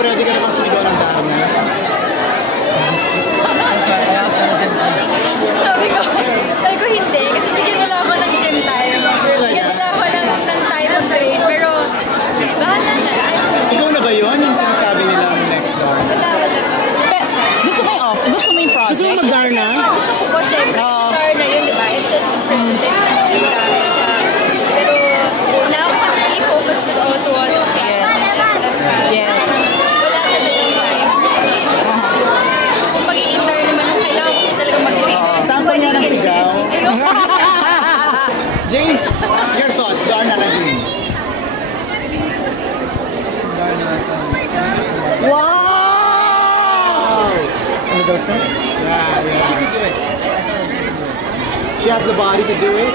ready ka naman sumigaw ng Darna? Sabi ko hindi, kasi bigyan nila ako ng gym time. Bigyan nila ako ng time of train, pero bahala na. Ikaw na ba yun? Yung sinasabi nila ang next door? Wala. Gusto mo yung gusto mo yung project? Gusto mo mag-Darna? Gusto ko po, syempre. Kasi Darna yun, di ba? It's a privilege na mag-Darna ka. Pero na ako sa really focus with auto-auto siya. Yes. Wala talagang time. Kung magiging Darna naman, kailangan ko talagang mag-train. Sample niya ng sigaw. James, your thoughts? Darna Laguna. Wow! Ano daw siya? Yeah. She has the body to do it.